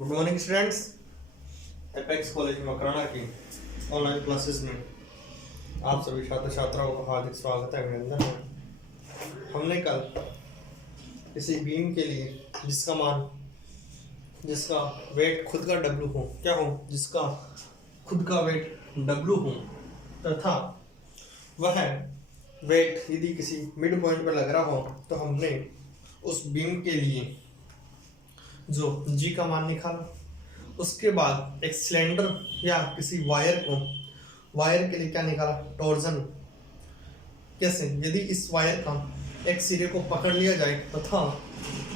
Good morning students. Apex college Makrana की online classes में आप सभी छात्र छात्राओं का हार्दिक स्वागत है, अभिनंदन है। हमने कल किसी बीम के लिए जिसका वेट खुद का डब्लू हो, क्या हो, जिसका खुद का वेट डब्लू हो तथा वह वेट यदि किसी मिड पॉइंट पर लग रहा हो तो हमने उस बीम के लिए जो जी का मान निकाला। उसके बाद एक सिलेंडर या किसी वायर के लिए क्या निकाला, टॉर्जन। कैसे, यदि इस वायर का एक सिरे को पकड़ लिया जाए तथा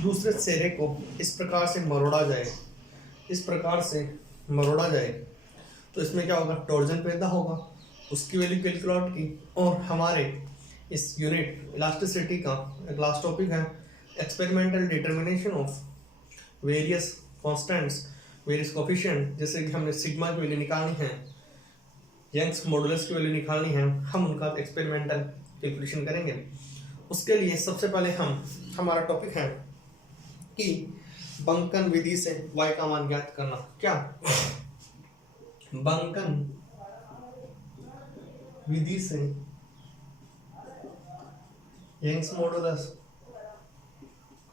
दूसरे सिरे को इस प्रकार से मरोड़ा जाए तो इसमें क्या होगा, टॉर्जन पैदा होगा। उसकी वैल्यू कैलकुलेट की और हमारे इस यूनिट इलास्टिसिटी का एक लास्ट टॉपिक है experimental determination of various constants, various coefficient. जैसे कि हमने सिग्मा की वैल्यू निकालनी है, यंग्स मॉडुलस की वैल्यू निकालनी है, हम उनका एक्सपेरिमेंटल कैलकुलेशन करेंगे। उसके लिए सबसे पहले हमारा टॉपिक है कि बंकन विधि से y का मान ज्ञात करना। क्या बंकन विधि से यंग्स मॉडुलस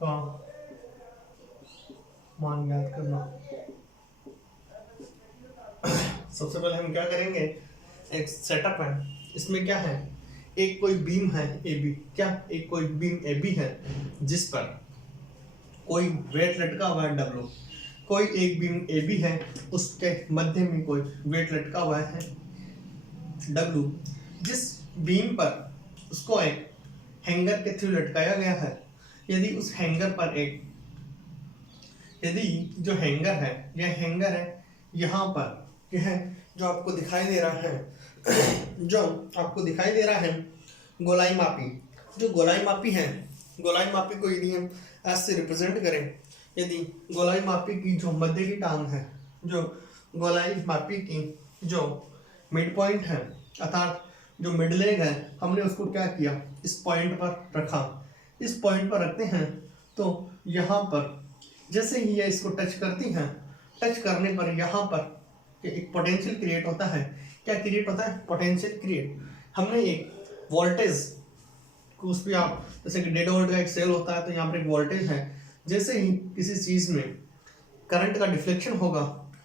का मान ज्ञात करना। सबसे पहले हम क्या करेंगे, एक सेटअप है, इसमें क्या है, एक कोई बीम है ए बी, एक कोई बीम ए बी है जिस पर कोई वेट लटका हुआ है डब्ल्यू। कोई एक बीम ए बी है, उसके मध्य में कोई वेट लटका हुआ है डब्ल्यू। जिस बीम पर उसको एक हैंगर के थ्रू लटकाया गया है, यदि उस हैंगर पर यदि जो हैंगर है, यह हैंगर है यहाँ पर, यह जो आपको दिखाई दे रहा है गोलाई मापी। जो गोलाई मापी है, गोलाई मापी को यदि हम एस से रिप्रेजेंट करें, यदि गोलाई मापी की जो मध्य की टांग है, जो गोलाई मापी की जो मिड पॉइंट है अर्थात जो मिड लेग है, हमने उसको क्या किया, इस पॉइंट पर रखा। इस पॉइंट पर रखते हैं तो यहाँ पर जैसे ही ये इसको टच करती हैं, टच करने पर यहाँ पर एक पोटेंशियल क्रिएट होता है। क्या क्रिएट होता है, पोटेंशियल क्रिएट। हमने एक वोल्टेज को उस पर, आप जैसे कि 1.5 वोल्ट का एक सेल होता है तो यहाँ पर एक वोल्टेज है। जैसे ही किसी चीज़ में करंट का डिफ्लेक्शन होगा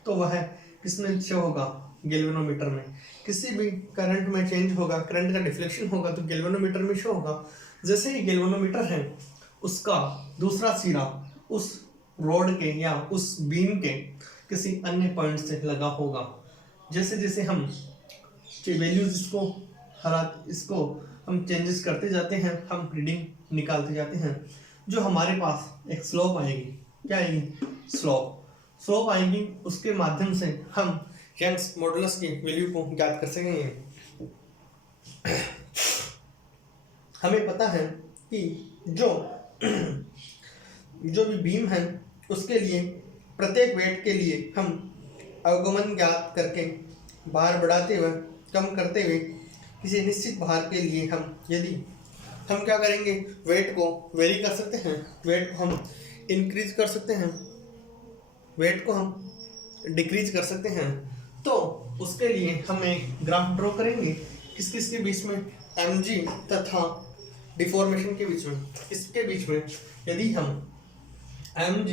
तो वह किसमें शो होगा, गैल्वेनोमीटर में। किसी भी करंट में चेंज होगा, करंट का डिफ्लेक्शन होगा तो गैल्वेनोमीटर में शो होगा। जैसे ही गैल्वेनोमीटर है उसका दूसरा सिरा उस रोड के या उस बीम के किसी अन्य पॉइंट से लगा होगा। जैसे जैसे हम वैल्यूज इसको हम चेंजेस करते जाते हैं, हम रीडिंग निकालते जाते हैं, जो हमारे पास एक स्लोप आएगी। क्या आएगी, स्लोप आएगी। उसके माध्यम से हम यंग्स मॉडुलस की वैल्यू को ज्ञात कर सकेंगे। हमें पता है कि जो भी बीम है उसके लिए प्रत्येक वेट के लिए हम अवगमन ज्ञात करके भार बढ़ाते हुए कम करते हुए किसी निश्चित भार के लिए हम क्या करेंगे, वेट को वेरी कर सकते हैं, वेट को हम इंक्रीज कर सकते हैं, वेट को हम डिक्रीज कर सकते हैं। तो उसके लिए हम एक ग्राफ ड्रॉ करेंगे किस किस के बीच में, mg तथा डिफॉर्मेशन के बीच में। इसके बीच में यदि हम mg,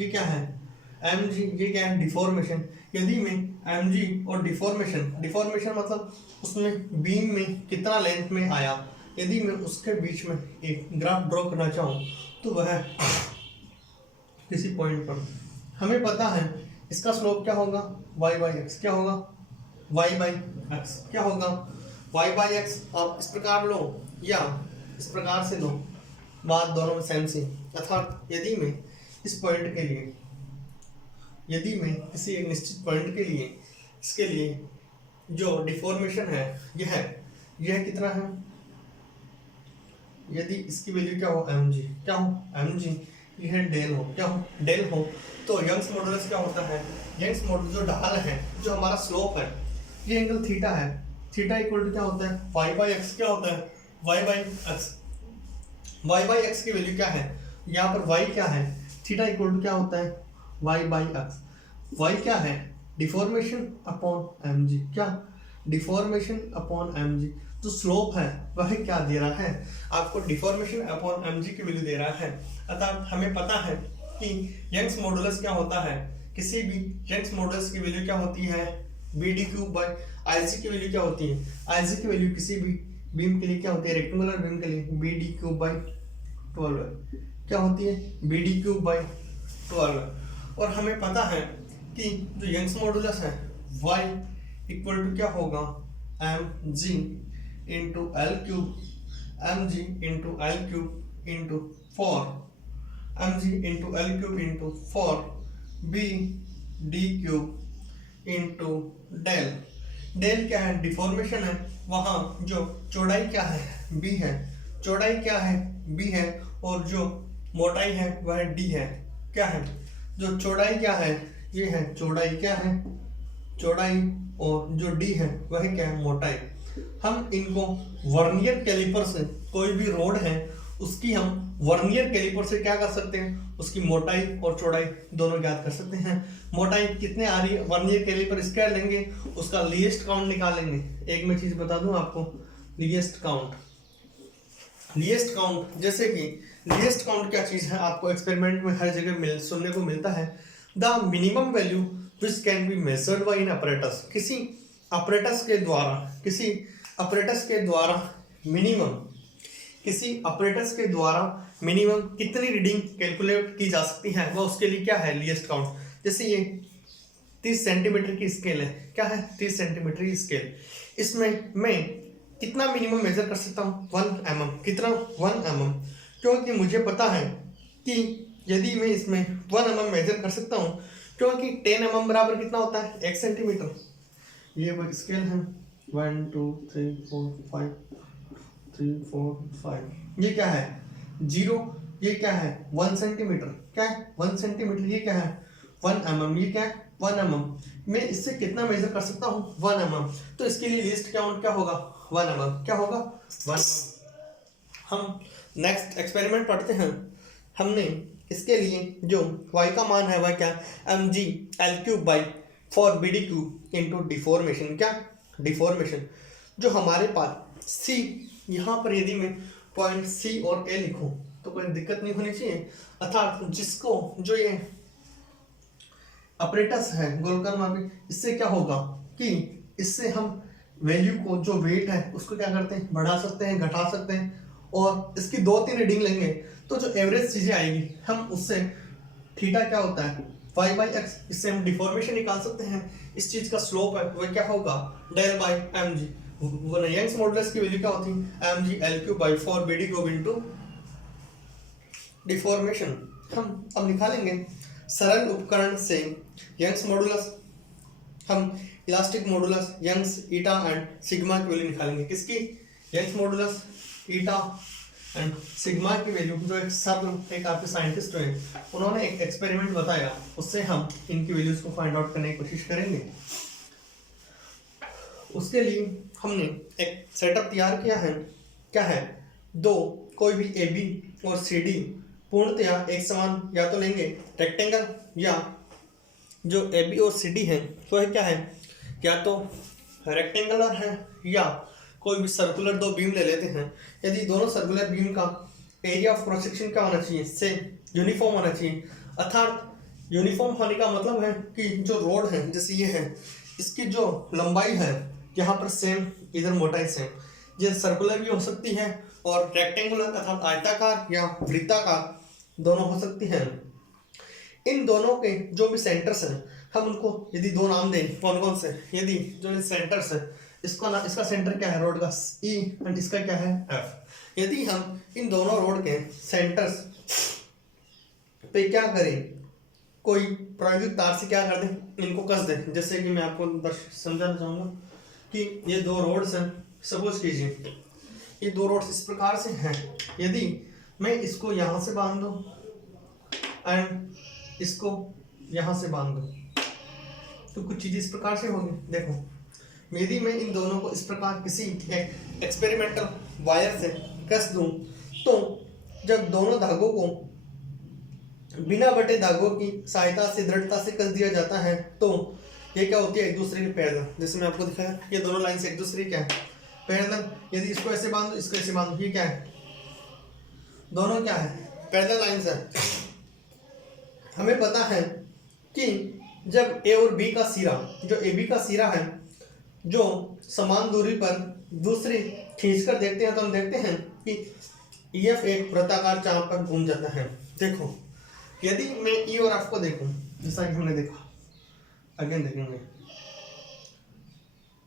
ये क्या है, mg ये क्या है, डिफॉर्मेशन। यदि मैं mg और डिफॉर्मेशन मतलब उसमें बीम में कितना लेंथ में आया, यदि मैं उसके बीच में एक ग्राफ ड्रॉ करना चाहूँ तो वह किसी पॉइंट पर, हमें पता है इसका स्लोप क्या होगा, y/x। क्या होगा, y/x क्या होगा, y/x। आप इस प्रकार लो या इस प्रकार से लो, बात दोनों में सेम सी। अर्थात यदि मैं इस पॉइंट के लिए, यदि मैं किसी एक निश्चित पॉइंट के लिए, इसके लिए जो डिफॉर्मेशन है यह कितना है, यदि इसकी वैल्यू क्या हो, mg, क्या हो mg, यह डेल हो, क्या हो, डेल हो, तो यंग्स मॉडुलस क्या होता है, यंग्स मॉडुलस जो ढाल है, जो हमारा स्लोप है, ये एंगल थीटा है। थीटा इक्वल टू क्या होता है, y/x। क्या होता है, y/x। y/x की वैल्यू क्या है, यहाँ पर y क्या है, थीटा इक्वल टू क्या होता है, वाई बाई एक्स। वाई क्या है, डिफॉर्मेशन अपॉन एम जी, क्या डिफॉर्मेशन अपॉन एम जी। जो स्लोप है वह क्या दे रहा है, आपको डिफॉर्मेशन अपॉन एम जी की वैल्यू दे रहा है। अतः हमें पता है कि यंग्स मॉडुलस क्या होता है, किसी भी यंग्स मॉडुलस की वैल्यू क्या होती है, B D cube by I G की वैल्यू क्या होती है, आई जी की वैल्यू किसी भी बीम के लिए क्या होती है, रेक्टेंगुलर बीम के लिए बी डी क्यूब बाई 12 क्या होती है, बी डी क्यूब बाई 12। और हमें पता है कि जो यंग्स मॉडुलस है y इक्वल टू क्या होगा, M G into L cube, M G into L cube into 4, M G into L cube into 4 B D cube into del. Del क्या है, डिफॉर्मेशन है, वहाँ जो चौड़ाई क्या है b है, चौड़ाई क्या है b है, और जो मोटाई है वह d है। क्या है, जो चौड़ाई क्या है, ये है चौड़ाई, क्या है चौड़ाई, और जो d है वह क्या है, मोटाई। हम इनको वर्नियर कैलिपर से, कोई भी रोड है उसकी हम वर्नियर कैलिपर से क्या कर सकते हैं, उसकी मोटाई और चौड़ाई दोनों ज्ञात कर सकते हैं। मोटाई कितने आ रही है, वर्नियर कैलिपर स्क्वायर लेंगे, उसका लीस्ट काउंट निकालेंगे। एक मैं चीज बता दूं आपको, लीस्ट काउंट, लीस्ट काउंट, जैसे कि लीस्ट काउंट क्या चीज है, आपको एक्सपेरिमेंट में हर जगह सुनने को मिलता है, the minimum value which can be measured by in apparatus. किसी अपरेटस के द्वारा, किसी अपरेटस के द्वारा मिनिमम, किसी अपरेटस के द्वारा मिनिमम कितनी रीडिंग कैलकुलेट की जा सकती है, वह उसके लिए क्या है, लीस्ट काउंट। जैसे ये 30 सेंटीमीटर की स्केल है, क्या है 30 सेंटीमीटर की स्केल, इसमें मैं कितना मिनिमम मेजर कर सकता हूँ, 1 mm। कितना, 1 mm, क्योंकि मुझे पता है कि यदि मैं इसमें 1 mm मेजर कर सकता हूँ, क्योंकि 10 mm बराबर कितना होता है, 1 सेंटीमीटर। ये वो स्केल है, 1 2 3 4 5 3 4 5, ये क्या है 0, ये क्या है 1 सेंटीमीटर, क्या है 1 सेंटीमीटर, ये क्या है 1 mm, ये क्या है 1 mm। मैं इससे कितना मेजर कर सकता हूँ, 1 mm। तो इसके लिए लीस्ट काउंट क्या होगा, 1 mm, क्या होगा 1 mm। हम नेक्स्ट एक्सपेरिमेंट पढ़ते हैं। हमने इसके लिए जो y का मान है वह क्या, M G L cube by 4 B D cube into deformation, क्या डिफॉर्मेशन। जो हमारे पास c, यहाँ पर यदि मैं पॉइंट c और a लिखूं तो कोई दिक्कत नहीं होनी चाहिए, अर्थात जिसको जो ये अपरेटस है गोलकर मापी, इससे क्या होगा कि इससे हम वैल्यू को, जो वेट है उसको क्या करते हैं, बढ़ा सकते हैं, घटा सकते हैं, और इसकी 2-3 रीडिंग लेंगे तो जो एवरेज चीजें आएगी हम उससे, थीटा क्या होता है y बाई एक्स, इससे हम डिफॉर्मेशन निकाल सकते हैं। इस चीज का स्लोप है वह क्या होगा, del by M G. Young's modulus की वैल्यू क्या होती है, M G L cube by 4 B D cube into deformation. हम अब निकालेंगे सरल उपकरण से यंग्स मॉडुलस, हम elastic modulus, Young's eta and sigma की वैल्यू निकालेंगे। किसकी, Young's modulus, eta and sigma की वैल्यू। जो एक आपके साइंटिस्ट हैं, उन्होंने एक एक्सपेरिमेंट बताया, उससे हम इनकी वैल्यूज को फाइंड आउट करने की कोशिश करेंगे। उसके लिए हमने एक सेटअप तैयार किया है, क्या है, दो कोई भी ए बी और सी डी पूर्णतया एक समान या तो लेंगे रेक्टेंगल, या जो ए बी और सी डी है तो है क्या है, या तो रेक्टेंगुलर है या कोई भी सर्कुलर दो बीम ले लेते हैं। यदि दोनों सर्कुलर बीम का एरिया ऑफ क्रॉस सेक्शन क्या होना चाहिए, सेम यूनिफॉर्म होना चाहिए। अर्थात यूनिफॉर्म होने का मतलब है कि जो रोड है, जैसे ये है, इसकी जो लंबाई है यहाँ पर सेम, इधर मोटाई सेम। ये सर्कुलर भी हो सकती है और रेक्टेंगुलर अर्थात आयताकार या वृत्ताकार दोनों हो सकती है। इन दोनों के जो भी सेंटर्स हैं, हम उनको यदि दो नाम दें, कौन कौन से, यदि जो सेंटर्स है, इसका सेंटर क्या है रोड का, E, एंड इसका क्या है F। यदि हम इन दोनों रोड के सेंटर्स पे क्या करें, कोई प्रायोगिक तार से क्या कर दें, इनको कस दें। जैसे कि मैं आपको समझाना चाहूँगा कि ये दो रोड्स हैं, सपोज कीजिए ये दो रोड्स इस प्रकार से हैं। यदि मैं इसको यहाँ से बांध दूँ एंड इसको यहाँ से बांध दूँ तो कुछ चीज़ इस प्रकार से होगी। देखो, यदि मैं इन दोनों को इस प्रकार किसी एक्सपेरिमेंटल वायर से कस दूं, तो जब दोनों धागों को बिना बटे धागों की सहायता से दृढ़ता से कस दिया जाता है तो ये क्या होती है, एक दूसरे के पैरेलल। जैसे मैं आपको दिखाया, ये दोनों लाइन से एक दूसरे क्या है, पैरेलल। यदि इसको ऐसे बांधो, इसको ऐसे बांधो, ये क्या है, दोनों क्या है, पैरेलल लाइंस है। हमें पता है कि जब ए और बी का सिरा, जो ए बी का सिरा है, जो समान दूरी पर दूसरी खींचकर देखते हैं तो हम देखते हैं कि EF एक वृत्ताकार चाप पर घूम जाता है। देखो, यदि मैं E और F को देखूं, जैसा कि हमने देखा, अगेन देखेंगे,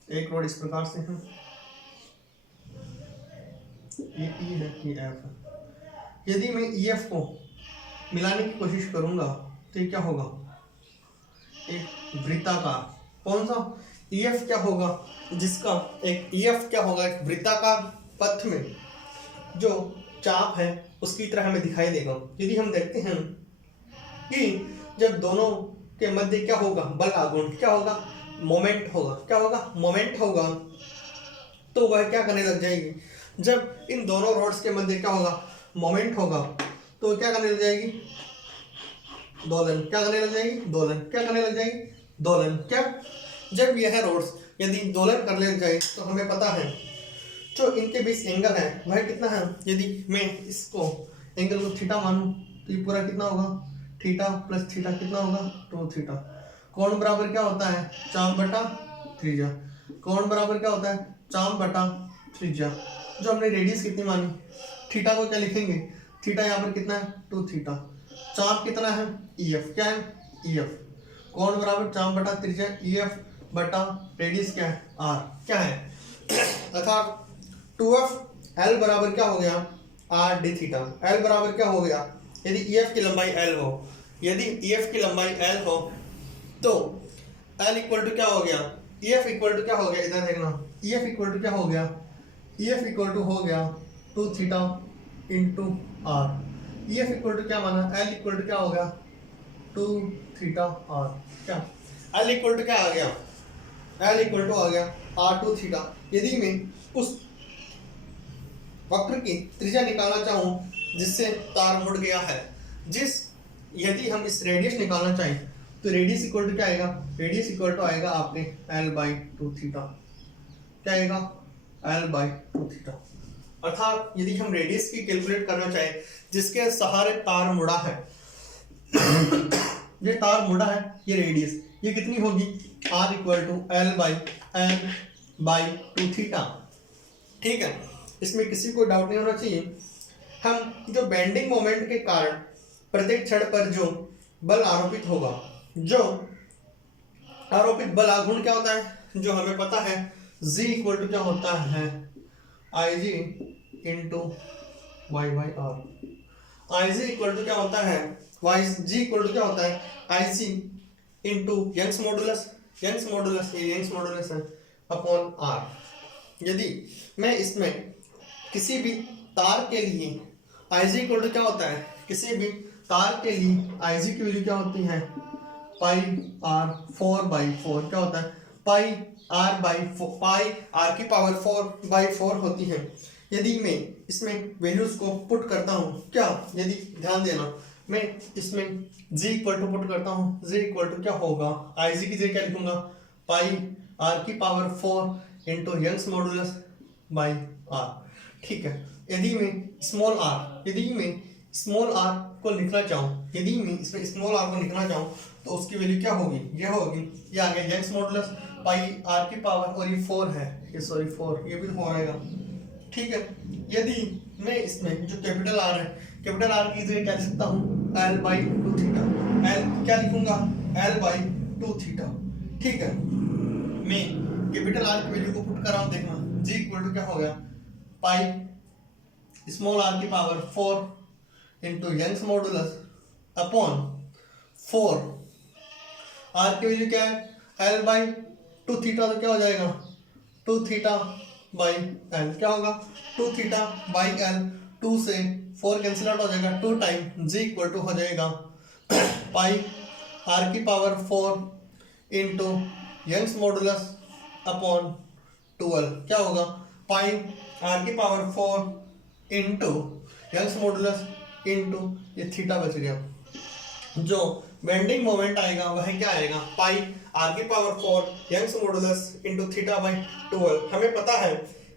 एक रोड इस प्रकार से है, ये E है, ये F है। यदि मैं EF को मिलाने की कोशिश करूंगा तो ये क्या होगा, एक वृत्ताकार। कौन सा, EF क्या होगा, जिसका एक EF क्या होगा, एक वृत्ताकार पथ में जो चाप है उसकी तरह हमें दिखाई देगा। यदि हम देखते हैं कि जब दोनों के मध्य क्या होगा, बल आघूर्ण, क्या होगा, मोमेंट होगा, क्या होगा, मोमेंट होगा, तो वह क्या करने लग जाएगी, जब इन दोनों रोड्स के मध्य क्या होगा, मोमेंट होगा, तो क्या करने लग जाएगी, दोलन। क्या करने लग जाएगी, दोलन। क्या करने लग जाएगी, दोलन। क्या, जब यह रोड्स यदि दोलन करने लग जाए तो हमें पता है जो इनके बीच एंगल है वह कितना है। यदि मैं इसको एंगल को थीटा मानूं तो ये पूरा कितना होगा, थीटा प्लस थीटा कितना होगा, 2 थीटा। कोण बराबर क्या होता है, चाप बटा त्रिज्या। कोण बराबर क्या होता है, चाप बटा त्रिज्या। जो हमने रेडियस कितनी मानी, थीटा को क्या लिखेंगे, थीटा यहाँ पर कितना है, 2 थीटा। चाप कितना है, EF। क्या है, EF। कोण बराबर चाप बटा त्रिज्या EF बटा रेडियस क्या है, R। क्या है, अर्थात 2F L बराबर क्या हो गया, R d थीटा। L बराबर क्या हो गया, यदि EF की लंबाई L हो, यदि EF की लंबाई L हो तो L इक्वल टू क्या हो गया, EF इक्वल टू क्या हो गया, इधर देखना, EF इक्वल टू क्या हो गया, EF इक्वल टू हो गया 2 theta into R। EF equal to क्या माना, L इक्वल टू क्या हो गया, 2 थीटा R। क्या, L इक्वल टू क्या आ गया, L इक्वल टू आ गया R 2 थीटा। यदि मैं उस वक्र की त्रिज्या निकालना चाहूं जिससे तार मुड़ गया है, यदि हम इस रेडियस निकालना चाहें तो रेडियस इक्वल टू क्या आएगा, रेडियस इक्वल टू आएगा आपने L/2 थीटा। क्या आएगा, L/2 थीटा। अर्थात यदि हम रेडियस की कैलकुलेट करना चाहें जिसके सहारे तार मुड़ा है, ये तार मुड़ा है, ये रेडियस, ये कितनी होगी, R equal to L/2 theta. ठीक है, इसमें किसी को डाउट नहीं होना चाहिए। हम जो बेंडिंग मोमेंट के कारण प्रत्येक क्षण पर जो बल आरोपित होगा, जो आरोपित बल आघूर्ण क्या होता है, जो हमें पता है G इक्वल टू क्या होता है, IG into Y/R। IG equal to क्या होता है, G इक्वल टू क्या होता है, IG into Young's modulus, Young's modulus, ये यंग्स मॉडुलस है, अपॉन R। यदि मैं इसमें किसी भी तार के लिए IG इक्वल टू क्या होता है, किसी भी तार के लिए IG की वैल्यू क्या होती है, पाई R 4/4। क्या होता है, पाई R की पावर 4/4 होती है। यदि मैं इसमें वैल्यूज को पुट करता हूँ, क्या, यदि ध्यान देना, मैं इसमें G इक्वल टू पुट करता हूँ, G इक्वल टू क्या होगा, IG की जगह क्या लिखूंगा, पाई R की power 4 into Young's modulus by R। ठीक है, यदि मैं स्मॉल r को लिखना चाहूँ, यदि मैं इसमें स्मॉल r को लिखना चाहूँ तो उसकी वैल्यू क्या होगी, ये होगी, ये आ गया यंग्स मॉडुलस पाई r की पावर, और ये 4 है, ये सॉरी 4, ये भी 4 आएगा। ठीक है, यदि मैं इसमें जो कैपिटल R है, कैपिटल R की जगह क्या लिख सकता हूँ, L/2 थीटा। L क्या लिखूंगा, L/2 थीटा। ठीक है, मैं कैपिटल R की वैल्यू को पुट कर रहा हूँ, देखना G इक्वल टू क्या हो गया, पाई स्मॉल r की power 4 into Young's modulus upon 4, r की वैल्यू क्या है, L/2 थीटा, तो क्या हो जाएगा, 2 थीटा बाई L। क्या होगा, 2 थीटा बाई L, 2 से 4 कैंसिल आउट हो जाएगा, 2 टाइम G इक्वल टू हो जाएगा पाई r की power 4 into Young's modulus upon 12। क्या होगा, पाई r की power 4 into Young's modulus into ये थीटा बच गया। जो बेंडिंग मोमेंट आएगा वह क्या आएगा, पाई आर की power 4 Young's modulus into theta by 12। हमें पता है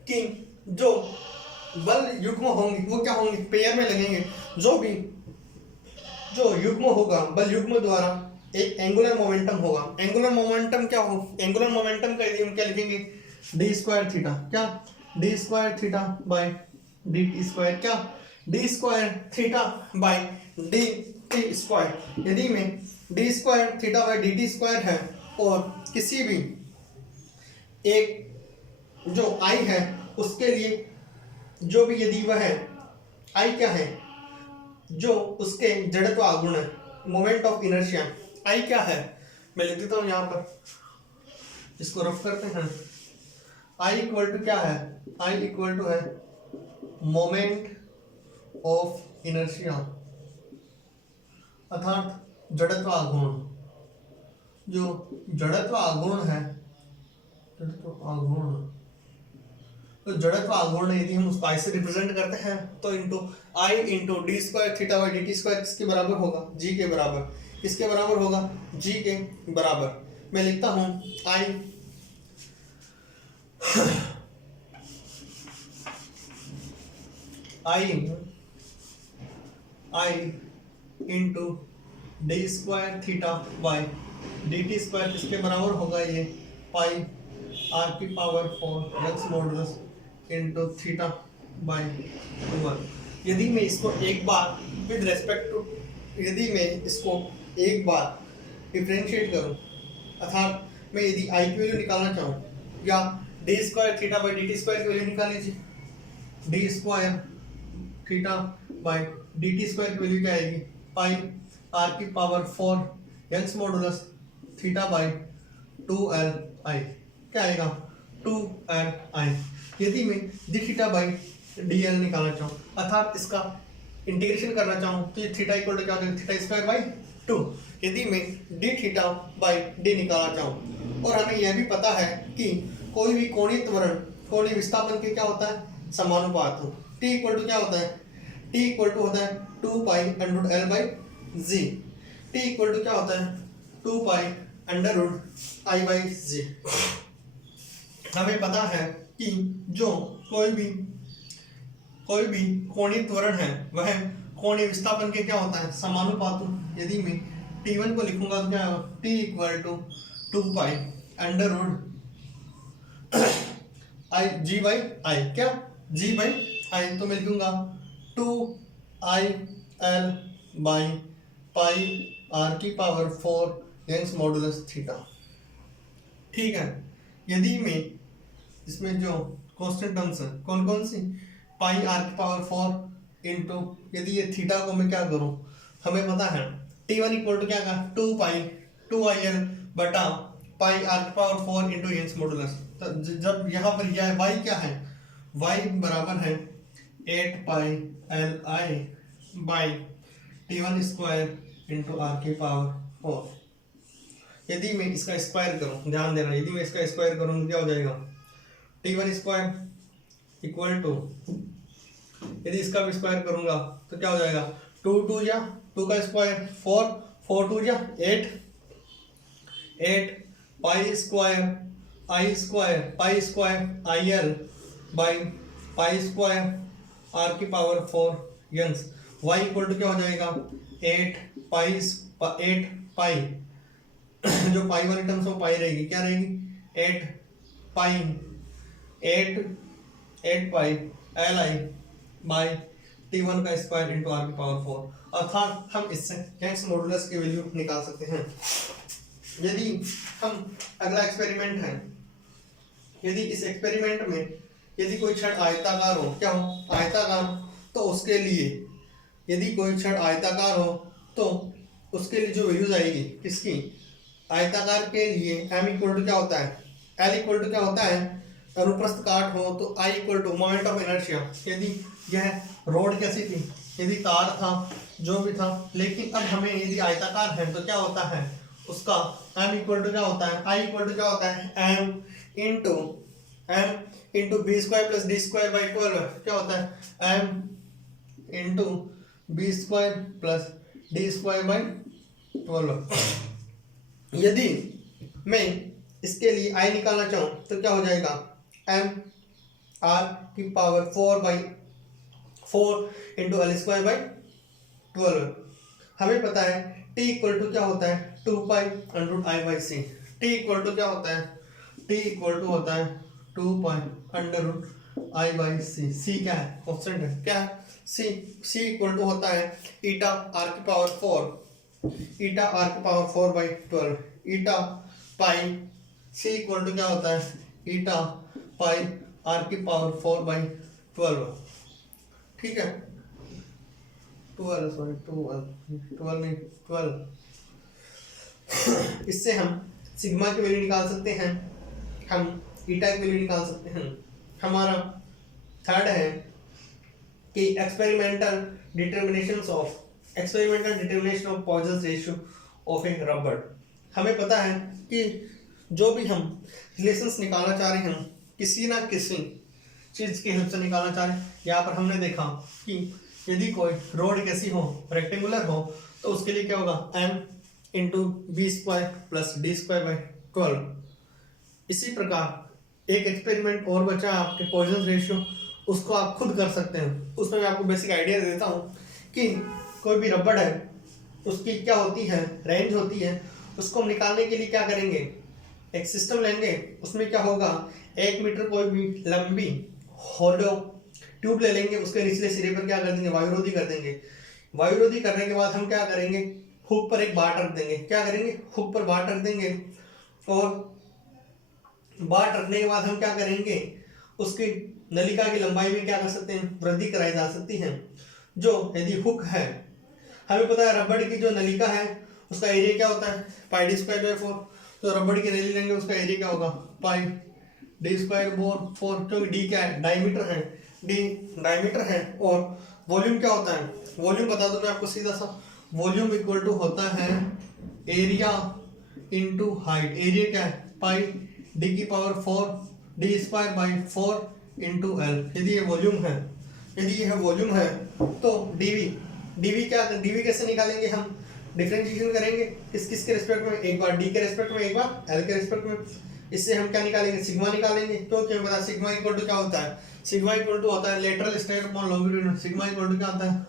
कि जो बल युग्म होंगे वो क्या होंगे, पेयर में लगेंगे। जो युग्म होगा बल युग्म द्वारा एक एंगुलर मोमेंटम होगा। एंगुलर मोमेंटम क्या हो, एंगुलर मोमेंटम का यदि हम क्या लिखेंगे, डी स्क्वायर थीटा, क्या D square theta by D T square, क्या D square theta by D T square. यदि में D square theta by D T square है और किसी भी एक जो आई है उसके लिए जो भी यदि वह है आई क्या है, जो उसके जड़त्व आघूर्ण है, मोमेंट ऑफ इनर्शिया आई क्या है, मैं लिख देता हूं यहां पर, इसको रफ करते हैं। आई इक्वल टू क्या है, आई इक्वल टू है मोमेंट ऑफ इनर्शिया अर्थात जड़त्व आघूर्ण। जो जड़त्व आघूर्ण है, जड़त्व आघूर्ण, तो जड़त्व आघूर्ण यदि हम उसको आई से रिप्रेजेंट करते हैं तो into I into D square theta by D T square किसके बराबर होगा, जी के बराबर। किसके बराबर होगा, जी के बराबर। मैं लिखता हूं I into D square theta by D T square किसके बराबर होगा, ये पाई आर की power 4 Young's modulus into theta by 12। यदि मैं इसको एक बार विद रेस्पेक्ट टू, यदि मैं इसको एक बार डिफरेंशिएट करूं, अर्थात मैं यदि आई की वैल्यू निकालना चाहूं या D square theta by D T square की वैल्यू निकाल लीजिए। D square theta by D T square की वैल्यू क्या आएगी, पाई आर की power 4 Young's modulus theta by 2l I, क्या आएगा 2l आई। यदि मैं D theta by D L निकालना चाहूँ अर्थात इसका इंटीग्रेशन करना चाहूँ तो ये थीटा इक्वल टू क्या हो जाएगा, थीटा स्क्वायर बाई 2। यदि मैं डी थीटा बाई डी निकालना चाहूँ, और हमें यह भी पता है कि कोई भी कोणीय त्वरण कोणीय विस्थापन के क्या होता है, समानुपात हो। टी इक्वल टू क्या होता है, टी इक्वल टू होता है 2 pi under root L by G. T equal to क्या होता है 2 pi under root I by G. हमें पता है कि जो कोई भी कोणीय त्वरण है वह कोणीय विस्थापन के क्या होता है, समानुपाती। यदि मैं T1 को लिखूंगा तो क्या होगा, T equal to 2 pi under root I G by I, क्या जी बाई आई। तो मैं लिखूंगा 2 I L by pi R की पावर 4 यंग्स मॉडुलस थीटा। ठीक है। यदि मैं इसमें जो कांस्टेंट टर्म्स है कौन कौन सी, पाई आर की पावर 4 इंटू, यदि ये थीटा को मैं क्या करूं, हमें पता है T1 इक्वल टू क्या का 2 पाई 2 आई एल बटा पाई आर की पावर 4 इंटू यंग्स मॉडुलस। तो जब यहाँ पर यह वाई क्या है, वाई बराबर है 8 pi L I by T1 square into R की पावर 4। यदि मैं इसका स्क्वायर करूं, ध्यान देना, यदि मैं इसका स्क्वायर करूं तो क्या हो जाएगा, T1 स्क्वायर इक्वल टू, यदि इसका भी स्क्वायर करूंगा तो क्या हो जाएगा 2 2 या 2 का स्क्वायर 4 4 2 या 8 8 pi square I L by pi square R की power 4 Young's. Y equal to क्या हो जाएगा 8 पाई जो पाई वाली टर्म्स में पाई रहेगी, क्या रहेगी 8 pi L I by T1 का स्क्वायर इंटू आर की पावर 4। अर्थात हम इससे यंग्स मॉडुलस की वैल्यू निकाल सकते हैं। यदि हम अगला एक्सपेरिमेंट है, यदि इस एक्सपेरिमेंट में यदि कोई छड़ आयताकार हो, क्या हो आयताकार, तो उसके लिए यदि कोई छड़ आयताकार हो तो उसके लिए जो वैल्यूज आएगी किसकी, आयताकार के लिए m इक्वल टू क्या होता है, l इक्वल टू क्या होता है अनुप्रस्थ काट हो तो I equal to moment of inertia. यदि यह रोड कैसी थी, यदि तार था जो भी था, लेकिन अब हमें यदि आयताकार है तो क्या होता है उसका m इक्वल टू क्या होता है, I इक्वल टू क्या होता है m into B square plus D square by 12। क्या होता है m into B square plus D square by 12। यदि मैं इसके लिए आई निकालना चाहूँ तो क्या हो जाएगा, एम आर की power 4 into L square by 12। हमें पता है टी इक्वल टू क्या होता है, 2 pi under root I by C. T equal to क्या होता है, टी इक्वल टू होता है 2 pi under root I by C. C क्या है, कांस्टेंट है, क्या है सी इक्वल टू होता है ईटा आर की पावर 4, ईटा आर की power 4 by 12, eta pi C equal to क्या होता है, ईटा पाई आर की पावर 4 बाई 12। ठीक है, 12। इससे हम सिग्मा की वैल्यू निकाल सकते हैं, हम ईटा की वैल्यू निकाल सकते हैं। हमारा थर्ड है कि experimental determination of Poisson ratio of A rubber. हमें पता है कि जो भी हम रिलेशंस निकालना चाह रहे हैं किसी ना किसी चीज़ की हेल्प से निकालना चाह रहे हैं। यहाँ पर हमने देखा कि यदि कोई रोड कैसी हो, रेक्टेंगुलर हो, तो उसके लिए क्या होगा, m into B square plus D square by 12। इसी प्रकार एक एक्सपेरिमेंट और बचा आपके पॉइजन रेशियो, उसको आप खुद कर सकते हैं। उसमें मैं आपको बेसिक आइडिया देता हूँ कि कोई भी रबड़ है, उसकी क्या होती है, रेंज होती है। उसको हम निकालने के लिए क्या करेंगे, एक सिस्टम लेंगे, उसमें क्या होगा, 1 मीटर कोई भी लंबी होलो ट्यूब ले लेंगे, उसके निचले सिरे पर क्या कर देंगे, वायुरोधी कर देंगे। वायुरोधी करने के बाद हम क्या करेंगे, हुक पर एक बाट रख देंगे। क्या करेंगे, हुक पर बाट रख देंगे, और बाट रखने के बाद हम क्या करेंगे, उसकी नलिका की लंबाई में क्या कर सकते हैं, वृद्धि कराई जा सकती है। जो यदि हुक है, हमें पता है रबड़ की जो नलिका है उसका एरिया क्या होता है, पाई डी स्क्वायर बाई 4। तो रबड़ की नली लेंगे, उसका एरिया क्या होगा, पाई डी स्क्वायर बाई 4, क्योंकि डी क्या है, डायमीटर है, डी डायमीटर है। और वॉल्यूम क्या होता है, वॉल्यूम बता दूं मैं आपको सीधा सा, वॉल्यूम इक्वल टू होता है एरिया इनटू हाइट। एरिया क्या है, पाई डी की power 4 D square by 4 into L. यदि ये वॉल्यूम है, यदि यह वॉल्यूम है तो डीवी कैसे निकालेंगे, हम डिफरेंशिएशन करेंगे किस किस के रिस्पेक्ट में, एक बार डी के रिस्पेक्ट में, एक बार एल के रिस्पेक्ट में। इससे हम क्या निकालेंगे, सिग्मा निकालेंगे। क्योंकि हमें पता सिग्मा इक्वल टू क्या होता है, सिग्मा इक्वल टू होता है lateral strain upon longitudinal. Sigma equal to क्या होता है,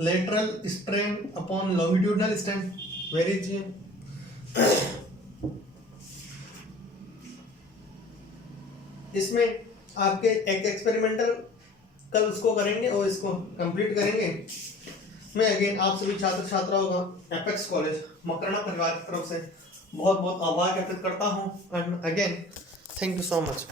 lateral strain upon longitudinal strain. Very easy. इसमें आपके एक एक्सपेरिमेंटल कल उसको करेंगे और इसको कंप्लीट करेंगे। मैं अगेन आप सभी छात्र छात्राओं का एपेक्स कॉलेज मकराना परिवार की तरफ से बहुत बहुत आभार व्यक्त करता हूँ। And again thank you so much.